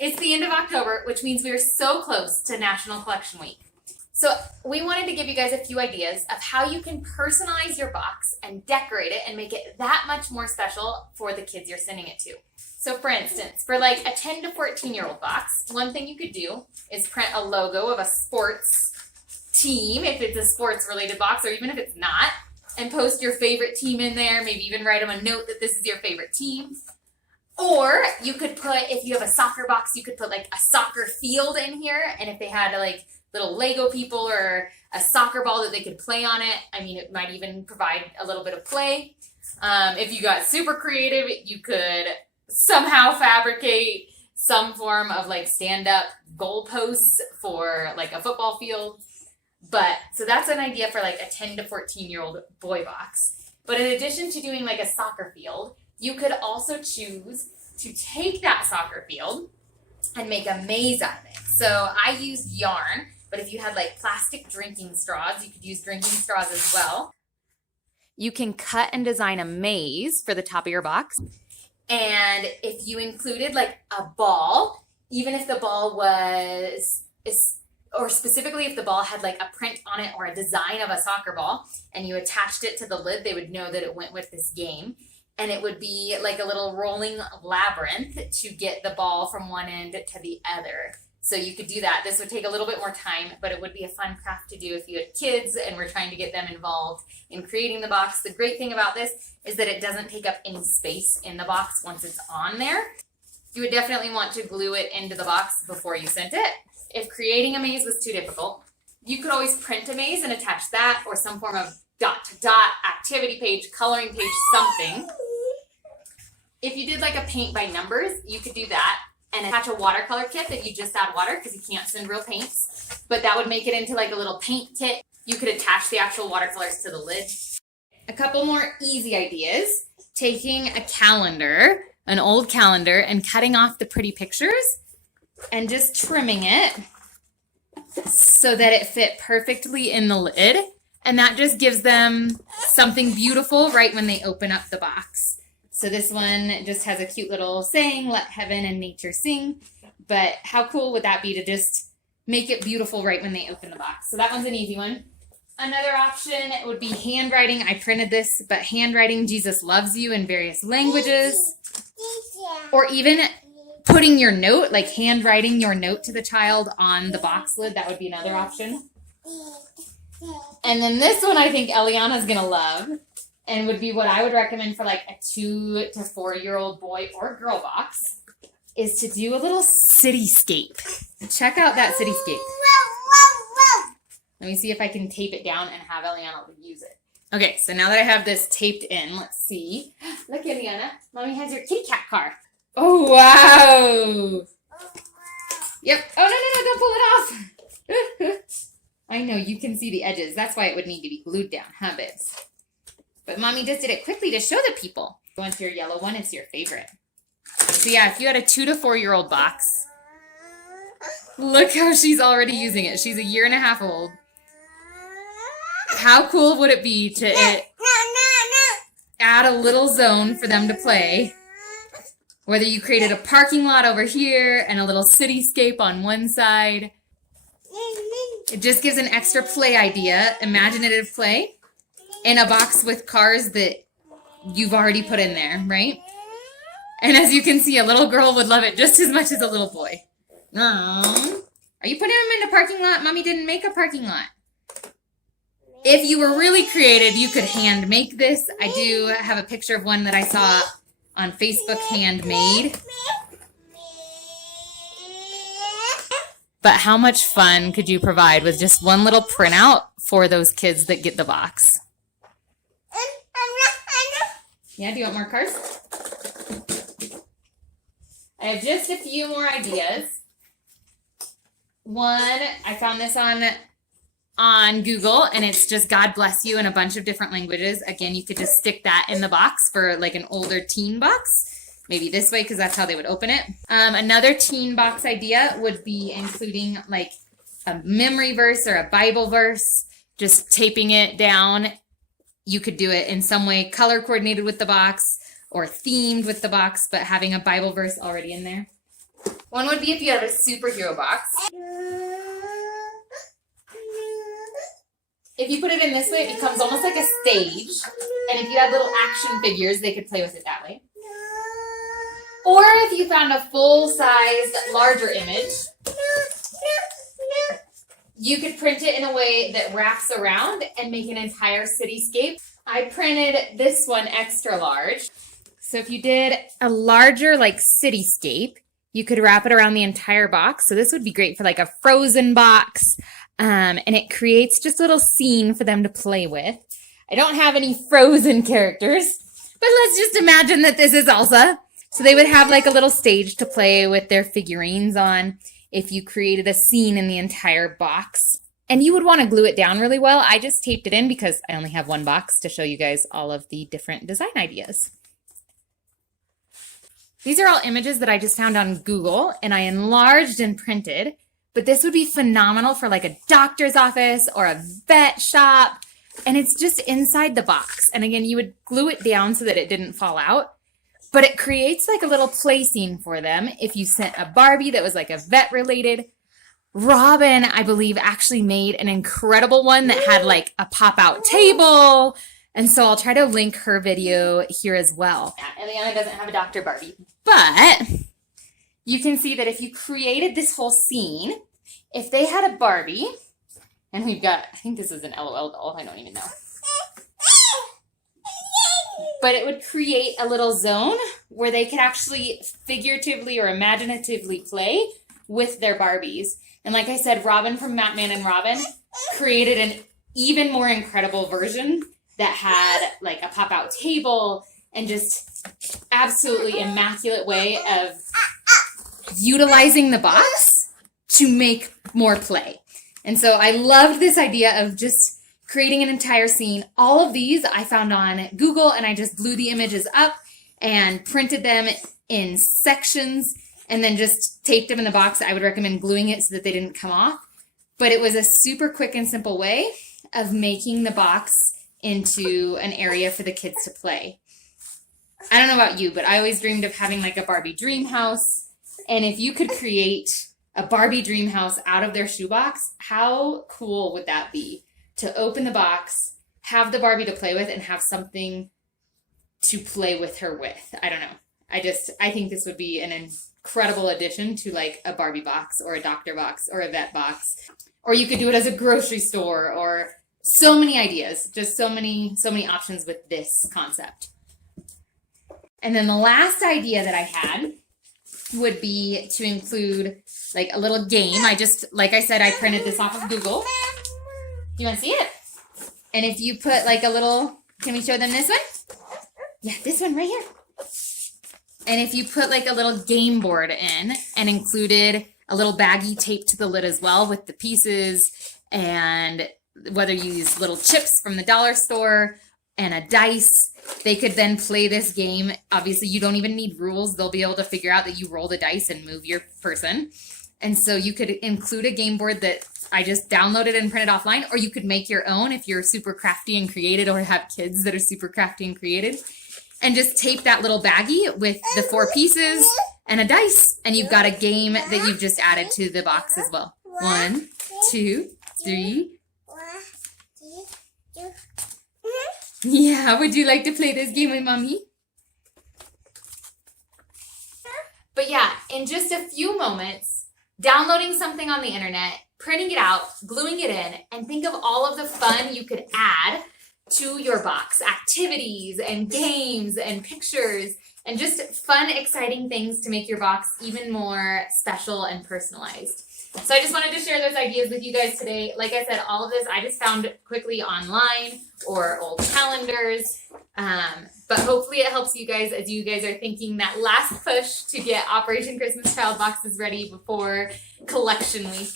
It's the end of October, which means we are so close to National Collection Week. So we wanted to give you guys a few ideas of how you can personalize your box and decorate it and make it that much more special for the kids you're sending it to. So for instance, for like a 10 to 14-year-old box, one thing you could do is print a logo of a sports team, if it's a sports-related box, or even if it's not, and post your favorite team in there, maybe even write them a note that this is your favorite team. Or you could put, if you have a soccer box, you could put like a soccer field in here, and if they had like little Lego people or a soccer ball that they could play on it, I mean, it might even provide a little bit of play. If you got super creative, you could somehow fabricate some form of like stand-up goalposts for like a football field. But so that's an idea for like a 10 to 14-year-old boy box. But in addition to doing like a soccer field, you could also choose to take that soccer field and make a maze out of it. So I used yarn, but if you had like plastic drinking straws, you could use drinking straws as well. You can cut and design a maze for the top of your box. And if you included like a ball, even if the ball was, or specifically if the ball had like a print on it or a design of a soccer ball, and you attached it to the lid, they would know that it went with this game. And it would be like a little rolling labyrinth to get the ball from one end to the other. So you could do that. This would take a little bit more time, but it would be a fun craft to do if you had kids and we're trying to get them involved in creating the box. The great thing about this is that it doesn't take up any space in the box once it's on there. You would definitely want to glue it into the box before you sent it. If creating a maze was too difficult, you could always print a maze and attach that, or some form of dot-to-dot activity page, coloring page, something. If you did like a paint by numbers, you could do that and attach a watercolor kit that you just add water because you can't send real paints. But that would make it into like a little paint kit. You could attach the actual watercolors to the lid. A couple more easy ideas. Taking a calendar, an old calendar, and cutting off the pretty pictures and just trimming it so that it fit perfectly in the lid. And that just gives them something beautiful right when they open up the box. So this one just has a cute little saying, "Let heaven and nature sing." But how cool would that be to just make it beautiful right when they open the box? So that one's an easy one. Another option would be handwriting. I printed this, but handwriting "Jesus loves you" in various languages. Or even putting your note, like handwriting your note to the child on the box lid. That would be another option. And then this one I think Eliana's going to love, and would be what I would recommend for like a 2 to 4-year-old boy or girl box, is to do a little cityscape. Check out that cityscape. Let me see if I can tape it down and have Eliana use it. Okay, so now that I have this taped in, let's see. Look, Eliana, Mommy has your kitty cat car. Oh, wow. Yep. Oh, no, don't pull it off. I know, you can see the edges. That's why it would need to be glued down, huh, Bibs? But Mommy just did it quickly to show the people. Go into your yellow one. It's your favorite. So yeah, if you had a 2 to 4-year-old box, look how she's already using it. She's a 1.5 years old. How cool would it be to add a little zone for them to play? Whether you created a parking lot over here and a little cityscape on one side. It just gives an extra play idea, imaginative play, in a box with cars that you've already put in there, right? And as you can see, a little girl would love it just as much as a little boy. Are you putting them in a parking lot? Mommy didn't make a parking lot. If you were really creative, you could hand make this. I do have a picture of one that I saw on Facebook, handmade. But how much fun could you provide with just one little printout for those kids that get the box? Yeah, do you want more cars? I have just a few more ideas. One, I found this on Google, and it's just "God bless you" in a bunch of different languages. Again, you could just stick that in the box for like an older teen box. Maybe this way, because that's how they would open it. Another teen box idea would be including like a memory verse or a Bible verse, just taping it down. You could do it in some way color coordinated with the box or themed with the box, but having a Bible verse already in there. One would be if you have a superhero box. If you put it in this way, it becomes almost like a stage. And if you had little action figures, they could play with it that way. Or if you found a full-sized, larger image, you could print it in a way that wraps around and make an entire cityscape. I printed this one extra large. So if you did a larger like cityscape, you could wrap it around the entire box. So this would be great for like a Frozen box. And it creates just a little scene for them to play with. I don't have any Frozen characters, but let's just imagine that this is Elsa. So they would have like a little stage to play with their figurines on if you created a scene in the entire box. And you would want to glue it down really well. I just taped it in because I only have one box to show you guys all of the different design ideas. These are all images that I just found on Google and I enlarged and printed, but this would be phenomenal for like a doctor's office or a vet shop. And it's just inside the box. And again, you would glue it down so that it didn't fall out. But it creates like a little play scene for them if you sent a Barbie that was like a vet related. Robin, I believe, actually made an incredible one that had like a pop-out table. And so I'll try to link her video here as well. Eliana doesn't have a Dr. Barbie. But you can see that if you created this whole scene, if they had a Barbie, and we've got, I think this is an LOL doll, I don't even know. But it would create a little zone where they could actually figuratively or imaginatively play with their Barbies. And like I said, Robin from Batman and Robin created an even more incredible version that had like a pop-out table and just absolutely immaculate way of utilizing the box to make more play. And so I loved this idea of just creating an entire scene. All of these I found on Google and I just blew the images up and printed them in sections and then just taped them in the box. I would recommend gluing it so that they didn't come off. But it was a super quick and simple way of making the box into an area for the kids to play. I don't know about you, but I always dreamed of having like a Barbie dream house. And if you could create a Barbie dream house out of their shoebox, how cool would that be? To open the box, have the Barbie to play with, and have something to play with her with. I don't know. I think this would be an incredible addition to like a Barbie box or a doctor box or a vet box. Or you could do it as a grocery store or so many ideas. Just so many options with this concept. And then the last idea that I had would be to include like a little game. Like I said, I printed this off of Google. You want to see it? And if you put like a little, can we show them this one? Yeah, this one right here. And if you put like a little game board in and included a little baggie taped to the lid as well with the pieces, and whether you use little chips from the dollar store and a dice, they could then play this game. Obviously, you don't even need rules. They'll be able to figure out that you roll the dice and move your person. And so you could include a game board that I just downloaded and printed offline, or you could make your own if you're super crafty and creative or have kids that are super crafty and creative. And just tape that little baggie with the 4 pieces and a dice, and you've got a game that you've just added to the box as well. 1, 2, 3. Yeah, would you like to play this game with Mommy? But yeah, in just a few moments, downloading something on the internet, printing it out, gluing it in, and think of all of the fun you could add to your box. Activities and games and pictures and just fun, exciting things to make your box even more special and personalized. So I just wanted to share those ideas with you guys today. Like I said, all of this I just found quickly online or old calendars. But hopefully it helps you guys as you guys are thinking that last push to get Operation Christmas Child boxes ready before collection week.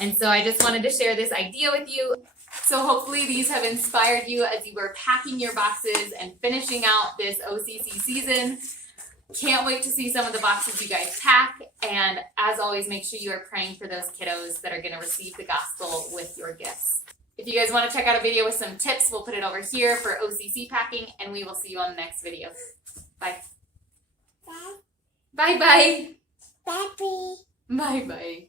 And so I just wanted to share this idea with you. So hopefully these have inspired you as you were packing your boxes and finishing out this OCC season. Can't wait to see some of the boxes you guys pack. And as always, make sure you are praying for those kiddos that are going to receive the gospel with your gifts. If you guys want to check out a video with some tips, we'll put it over here for OCC packing, and we will see you on the next video. Bye. Bye-bye. Bye. Bye bye.